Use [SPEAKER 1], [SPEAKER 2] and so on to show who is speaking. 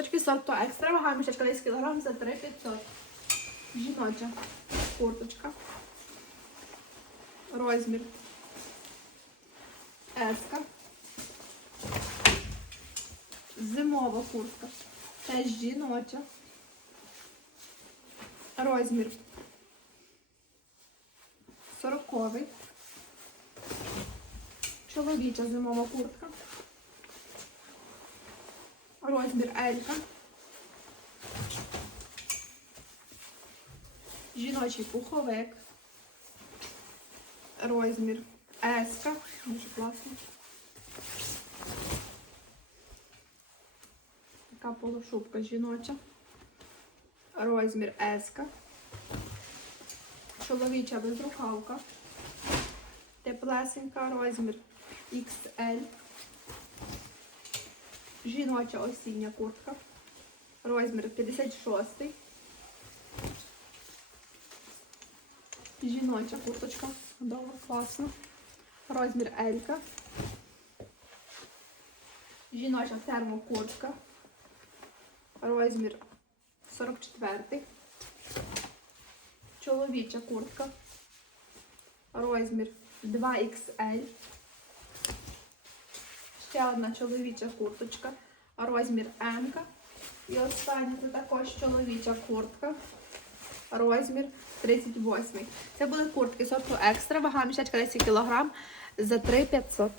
[SPEAKER 1] Курточки сорту екстра, вага мішечка 10 кг за 3500. Жіноча курточка. Розмір. Еска. Зимова куртка. Теж жіноча. Розмір. Сороковий. Чоловіча зимова куртка. Розмір Елька. Жіночий пуховик. Розмір Еска. Дуже класно. Така полушубка жіноча. Розмір Еска. Чоловіча безрукавка. Теплесенька, розмір XL. Жіноча осіння куртка. Розмір 56. Жіноча курточка. Довго класно. Розмір Елька. Жіноча термокуртка. Розмір 44. Чоловіча куртка. Розмір 2XL. Ще одна чоловіча курточка. Розмір М. І остання це також чоловіча куртка. Розмір 38. Це були куртки сорту екстра. Вага мішечка 10 кг за 3500.